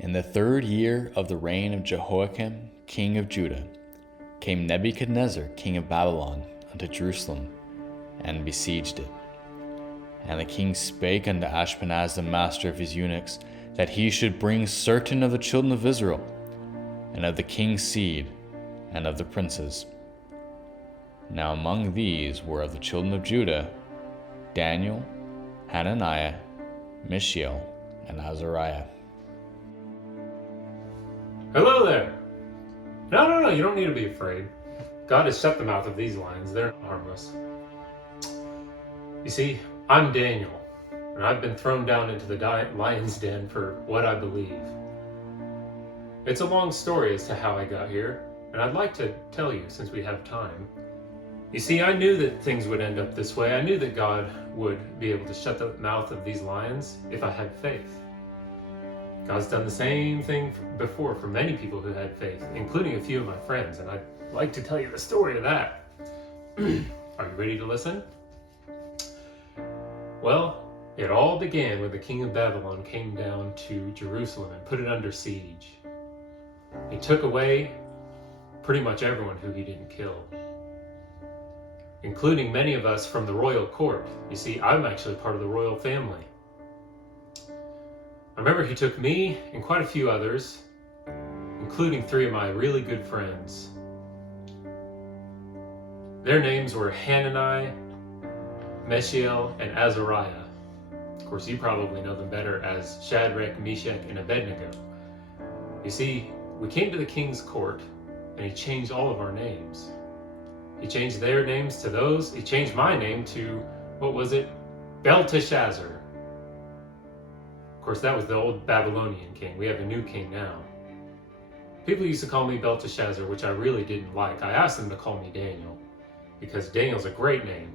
In the 3rd year of the reign of Jehoiakim, king of Judah, came Nebuchadnezzar, king of Babylon, unto Jerusalem, and besieged it. And the king spake unto Ashpenaz, the master of his eunuchs, that he should bring certain of the children of Israel, and of the king's seed, and of the princes. Now among these were of the children of Judah Daniel, Hananiah, Mishael, and Azariah. Hello there! No, you don't need to be afraid. God has shut the mouth of these lions. They're harmless. You see, I'm Daniel, and I've been thrown down into the lion's den for what I believe. It's a long story as to how I got here, and I'd like to tell you since we have time. You see, I knew that things would end up this way. I knew that God would be able to shut the mouth of these lions if I had faith. God's done the same thing before for many people who had faith, including a few of my friends, and I'd like to tell you the story of that. Are you ready to listen? Well, it all began when the king of Babylon came down to Jerusalem and put it under siege. He took away pretty much everyone who he didn't kill, including many of us from the royal court. You see, I'm actually part of the royal family. I remember he took me and quite a few others, including 3 of my really good friends. Their names were Hananiah, Mishael, and Azariah. Of course, you probably know them better as Shadrach, Meshach, and Abednego. You see, we came to the king's court, and he changed all of our names. He changed their names to those. He changed my name to, what was it? Belteshazzar. Of course, that was the old Babylonian king. We have a new king now. People used to call me Belteshazzar, which I really didn't like. I asked them to call me Daniel, because Daniel's a great name.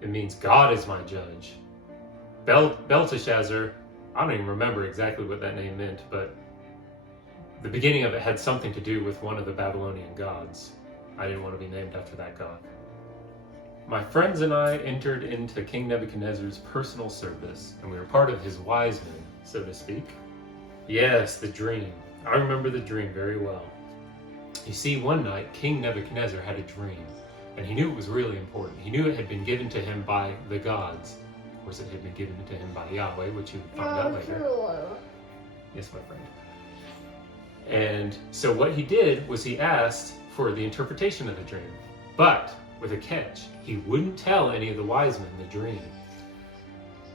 It means God is my judge. Belteshazzar, I don't even remember exactly what that name meant, but the beginning of it had something to do with one of the Babylonian gods. I didn't want to be named after that god. My friends and I entered into King Nebuchadnezzar's personal service, and we were part of his wise men, so to speak. Yes, the dream. I remember the dream very well. You see, one night, King Nebuchadnezzar had a dream, and he knew it was really important. He knew it had been given to him by the gods. Of course, it had been given to him by Yahweh, which you would find out later. Yes, my friend. And so what he did was he asked for the interpretation of the dream, but with a catch. He wouldn't tell any of the wise men the dream.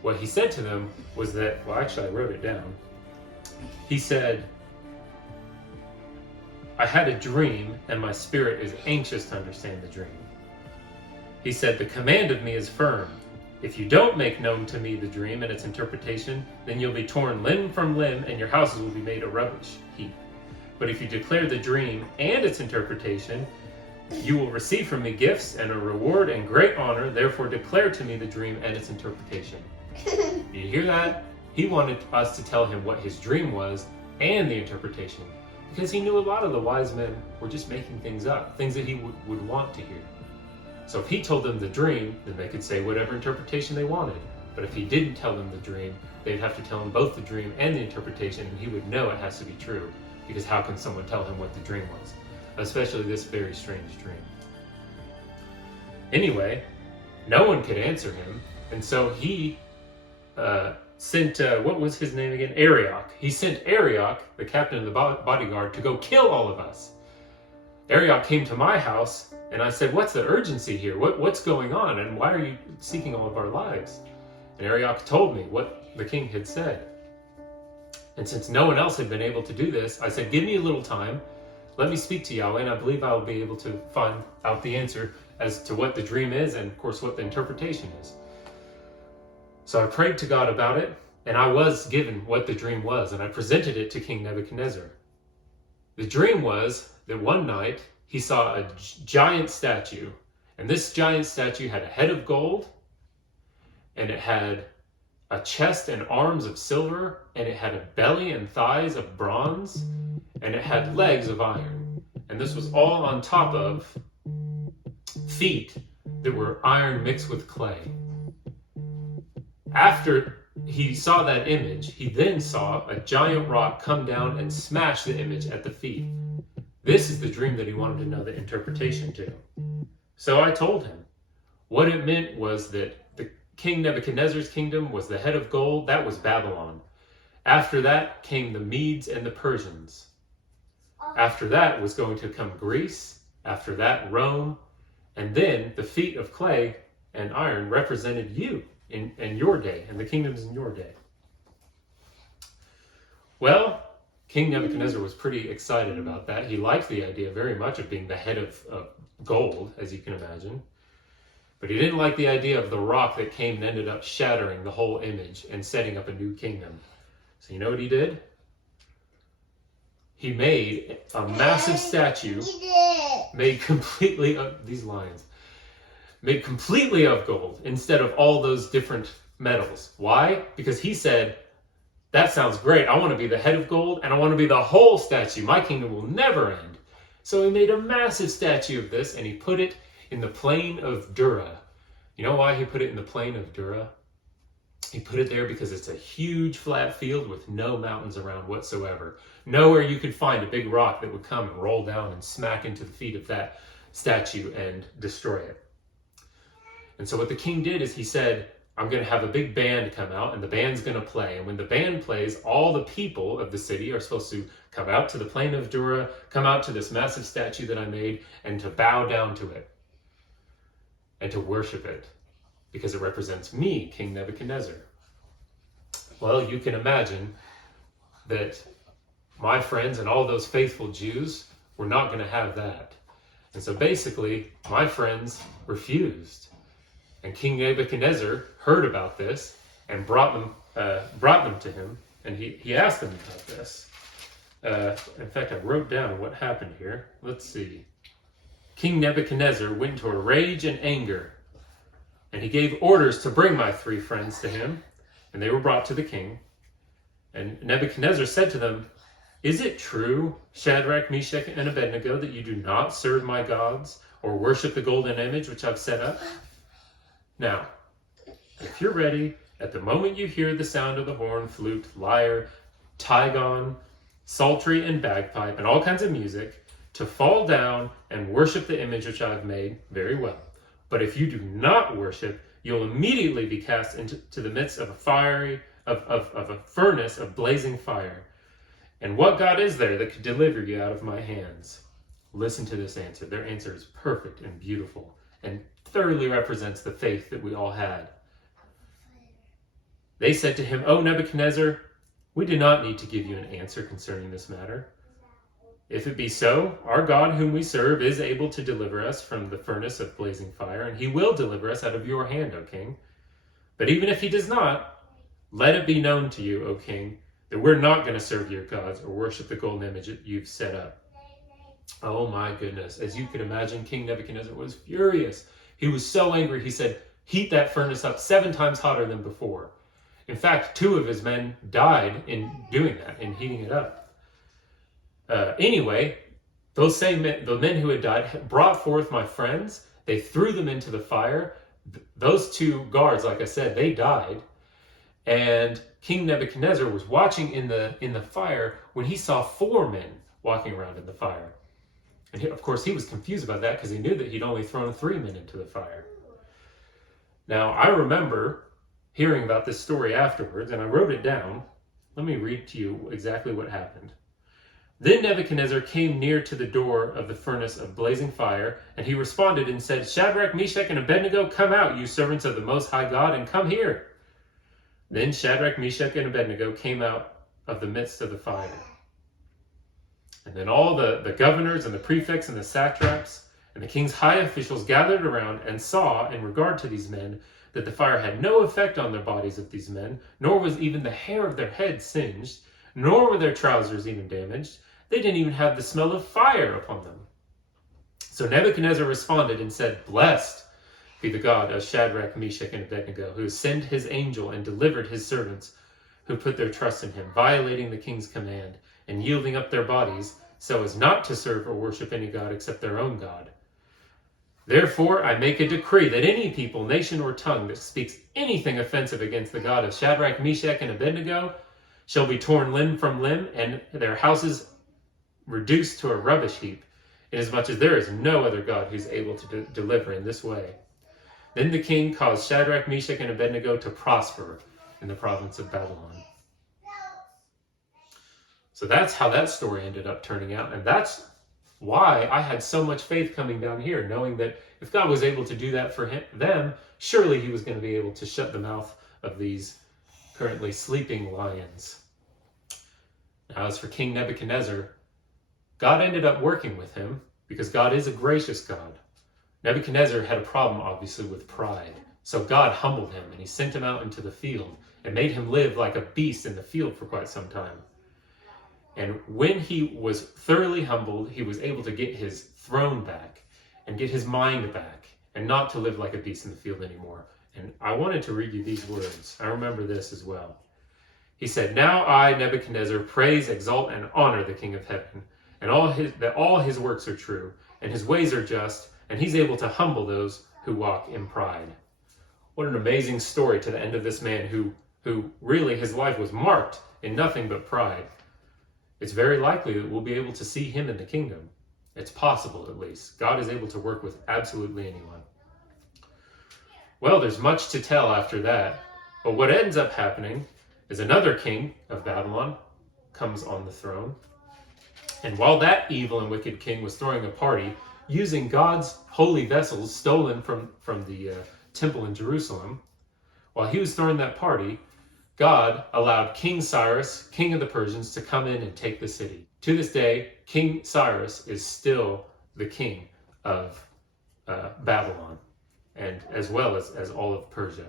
What he said to them was that, well, actually I wrote it down. He said, I had a dream and my spirit is anxious to understand the dream. He said, the command of me is firm. If you don't make known to me the dream and its interpretation, then you'll be torn limb from limb and your houses will be made a rubbish heap. But if you declare the dream and its interpretation, you will receive from me gifts and a reward and great honor. Therefore declare to me the dream and its interpretation. You hear that? He wanted us to tell him what his dream was and the interpretation, because he knew a lot of the wise men were just making things up, things that he would want to hear. So if he told them the dream, then they could say whatever interpretation they wanted. But if he didn't tell them the dream, they'd have to tell him both the dream and the interpretation, and he would know it has to be true, because how can someone tell him what the dream was? Especially this very strange dream. Anyway, no one could answer him, and so he sent, what was his name again? Arioch. He sent Arioch, the captain of the bodyguard, to go kill all of us. Arioch came to my house, and I said, what's the urgency here? What's going on, and why are you seeking all of our lives? And Arioch told me what the king had said. And since no one else had been able to do this, I said, give me a little time. Let me speak to Yahweh, and I believe I'll be able to find out the answer as to what the dream is and, of course, what the interpretation is. So I prayed to God about it, and I was given what the dream was, and I presented it to King Nebuchadnezzar. The dream was that one night he saw a giant statue, and this giant statue had a head of gold, and it had a chest and arms of silver, and it had a belly and thighs of bronze, and it had legs of iron. And this was all on top of feet that were iron mixed with clay. After he saw that image, he then saw a giant rock come down and smash the image at the feet. This is the dream that he wanted to know the interpretation to. So I told him. What it meant was that the King Nebuchadnezzar's kingdom was the head of gold. That was Babylon. After that came the Medes and the Persians. After that was going to come Greece. After that, Rome. And then the feet of clay and iron represented you in your day, and the kingdoms in your day. Well, King Nebuchadnezzar was pretty excited about that. He liked the idea very much of being the head of gold, as you can imagine. But he didn't like the idea of the rock that came and ended up shattering the whole image and setting up a new kingdom. So you know what he did? He made a massive statue made completely of these lions. Made completely of gold instead of all those different metals. Why? Because he said, that sounds great. I want to be the head of gold and I want to be the whole statue. My kingdom will never end. So he made a massive statue of this and he put it in the plain of Dura. You know why he put it in the plain of Dura? He put it there because it's a huge flat field with no mountains around whatsoever. Nowhere you could find a big rock that would come and roll down and smack into the feet of that statue and destroy it. And so what the king did is he said, I'm going to have a big band come out and the band's going to play. And when the band plays, all the people of the city are supposed to come out to the plain of Dura, come out to this massive statue that I made and to bow down to it and to worship it because it represents me, King Nebuchadnezzar. Well, you can imagine that my friends and all those faithful Jews were not going to have that. And so basically, my friends refused. And King Nebuchadnezzar heard about this and brought them to him, and he asked them about this. In fact, I wrote down what happened here. Let's see. King Nebuchadnezzar went into a rage and anger, and he gave orders to bring my 3 friends to him, and they were brought to the king. And Nebuchadnezzar said to them, is it true, Shadrach, Meshach, and Abednego, that you do not serve my gods or worship the golden image which I've set up? Now, if you're ready, at the moment you hear the sound of the horn, flute, lyre, trigon, psaltery, and bagpipe, and all kinds of music, to fall down and worship the image which I have made, very well. But if you do not worship, you'll immediately be cast into the midst of a furnace of blazing fire. And what God is there that could deliver you out of my hands? Listen to this answer. Their answer is perfect and beautiful and thoroughly represents the faith that we all had. They said to him, O Nebuchadnezzar, we do not need to give you an answer concerning this matter. If it be so, our God whom we serve is able to deliver us from the furnace of blazing fire, and he will deliver us out of your hand, O king. But even if he does not, let it be known to you, O king, that we're not going to serve your gods or worship the golden image that you've set up. Oh my goodness. As you could imagine, King Nebuchadnezzar was furious. He was so angry, he said, heat that furnace up 7 times hotter than before. In fact, 2 of his men died in doing that, in heating it up. Anyway, those same men, the men who had died, brought forth my friends. They threw them into the fire. Those 2 guards, like I said, they died. And King Nebuchadnezzar was watching in the fire when he saw 4 men walking around in the fire. And of course, he was confused about that because he knew that he'd only thrown 3 men into the fire. Now, I remember hearing about this story afterwards, and I wrote it down. Let me read to you exactly what happened. Then Nebuchadnezzar came near to the door of the furnace of blazing fire, and he responded and said, Shadrach, Meshach, and Abednego, come out, you servants of the Most High God, and come here. Then Shadrach, Meshach, and Abednego came out of the midst of the fire. And then all the governors and the prefects and the satraps and the king's high officials gathered around and saw, in regard to these men, that the fire had no effect on the bodies of these men, nor was even the hair of their heads singed, nor were their trousers even damaged. They didn't even have the smell of fire upon them. So Nebuchadnezzar responded and said, Blessed be the God of Shadrach, Meshach, and Abednego, who sent his angel and delivered his servants who put their trust in him, violating the king's command and yielding up their bodies so as not to serve or worship any god except their own God. Therefore, I make a decree that any people, nation, or tongue that speaks anything offensive against the God of Shadrach, Meshach, and Abednego shall be torn limb from limb, and their houses reduced to a rubbish heap, inasmuch as there is no other God who is able to deliver in this way. Then the king caused Shadrach, Meshach, and Abednego to prosper in the province of Babylon. So that's how that story ended up turning out, and that's why I had so much faith coming down here, knowing that if God was able to do that for them, surely he was going to be able to shut the mouth of these currently sleeping lions. Now, as for King Nebuchadnezzar, God ended up working with him because God is a gracious God. Nebuchadnezzar had a problem, obviously, with pride. So God humbled him, and he sent him out into the field and made him live like a beast in the field for quite some time. And when he was thoroughly humbled, he was able to get his throne back and get his mind back and not to live like a beast in the field anymore. And I wanted to read you these words. I remember this as well. He said, "Now I, Nebuchadnezzar, praise, exalt, and honor the King of heaven, and that all his works are true, and his ways are just, and he's able to humble those who walk in pride." What an amazing story to the end of this man who really his life was marked in nothing but pride. It's very likely that we'll be able to see him in the kingdom. It's possible, at least. God is able to work with absolutely anyone. Well, there's much to tell after that. But what ends up happening is another king of Babylon comes on the throne. And while that evil and wicked king was throwing a party, using God's holy vessels stolen from the temple in Jerusalem, while he was throwing that party, God allowed King Cyrus, king of the Persians, to come in and take the city. To this day, King Cyrus is still the king of Babylon, and as well as all of Persia.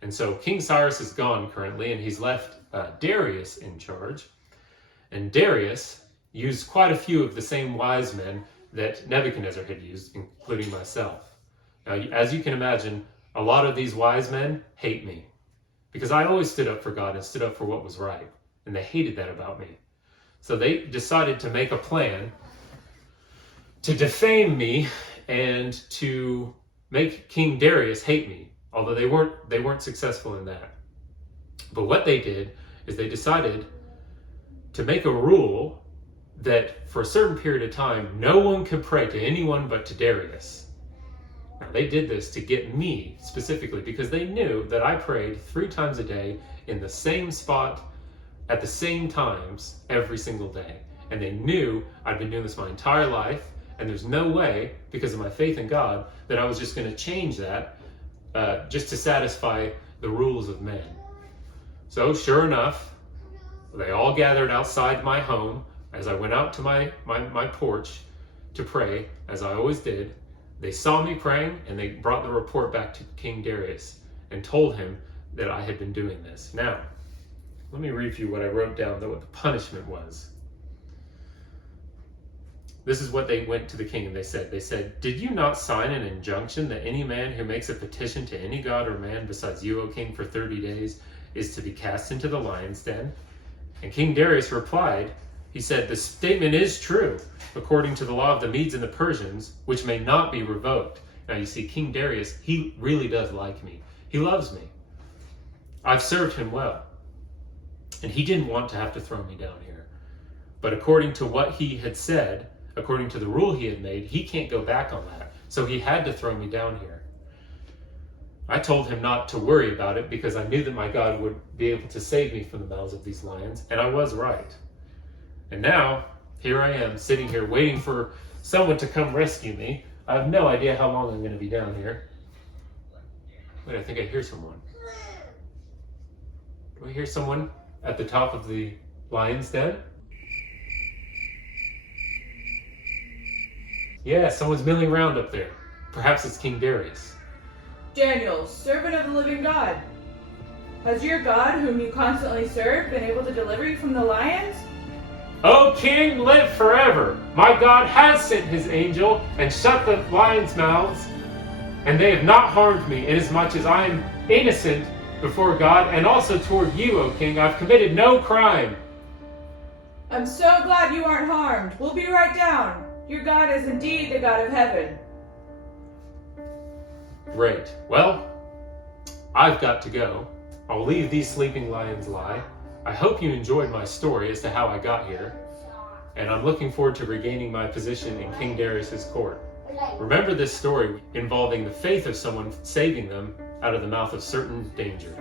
And so King Cyrus is gone currently, and he's left Darius in charge. And Darius used quite a few of the same wise men that Nebuchadnezzar had used, including myself. Now, as you can imagine, a lot of these wise men hate me, because I always stood up for God and stood up for what was right. And they hated that about me. So they decided to make a plan to defame me and to make King Darius hate me, although they weren't successful in that. But what they did is they decided to make a rule that for a certain period of time, no one could pray to anyone but to Darius. Now, they did this to get me specifically because they knew that I prayed 3 times a day in the same spot at the same times every single day. And they knew I'd been doing this my entire life, and there's no way, because of my faith in God, that I was just going to change that just to satisfy the rules of men. So sure enough, they all gathered outside my home as I went out to my porch to pray, as I always did. They saw me praying, and they brought the report back to King Darius and told him that I had been doing this. Now, let me read you what I wrote down, what the punishment was. This is what they went to the king and they said, "Did you not sign an injunction that any man who makes a petition to any god or man besides you, O king, for 30 days is to be cast into the lion's den?" And King Darius replied, he said, "The statement is true, according to the law of the Medes and the Persians, which may not be revoked." Now you see, King Darius, he really does like me. He loves me. I've served him well. And he didn't want to have to throw me down here. But according to what he had said, according to the rule he had made, he can't go back on that. So he had to throw me down here. I told him not to worry about it because I knew that my God would be able to save me from the mouths of these lions, and I was right. And now, here I am, sitting here waiting for someone to come rescue me. I have no idea how long I'm going to be down here. Wait, I think I hear someone. Do I hear someone at the top of the lion's den? Yeah, someone's milling around up there. Perhaps it's King Darius. "Daniel, servant of the living God, has your God, whom you constantly serve, been able to deliver you from the lions?" "O king, live forever. My God has sent his angel and shut the lions' mouths, and they have not harmed me, inasmuch as I am innocent before God, and also toward you, O king. I've committed no crime." "I'm so glad you aren't harmed. We'll be right down. Your God is indeed the God of heaven." Great. Well, I've got to go. I'll leave these sleeping lions lie. I hope you enjoyed my story as to how I got here, and I'm looking forward to regaining my position in King Darius's court. Remember this story involving the faith of someone saving them out of the mouth of certain danger.